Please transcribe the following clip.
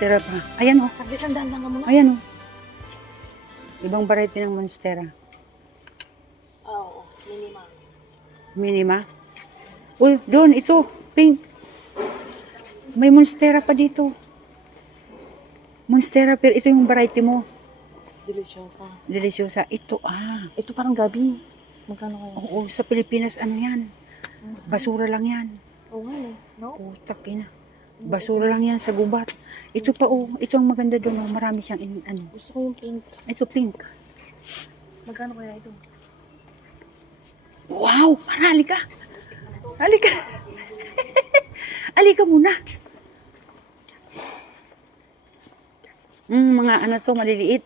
Monstera pa. Ayan oh. Saglit lang, dahan lang ka muna. Ayan oh. Ibang variety ng Monstera. Oo, minima. Minima. Uy, doon, ito. Pink. May Monstera pa dito. Monstera, pero ito yung variety mo. Deliciosa. Deliciosa. Ito, Ito parang gabi. Magkano kaya? Oo, sa Pilipinas, ano yan? Basura lang yan. Oo nga eh. No? Putak ina. Basura lang yan sa gubat. Ito pa, oh. Ito ang maganda doon, oh. Marami siyang, ano. Gusto ko yung pink. Ito, pink. Magkano kaya ito? Wow! Halika! Halika! Halika muna! Mga ano to, maliliit.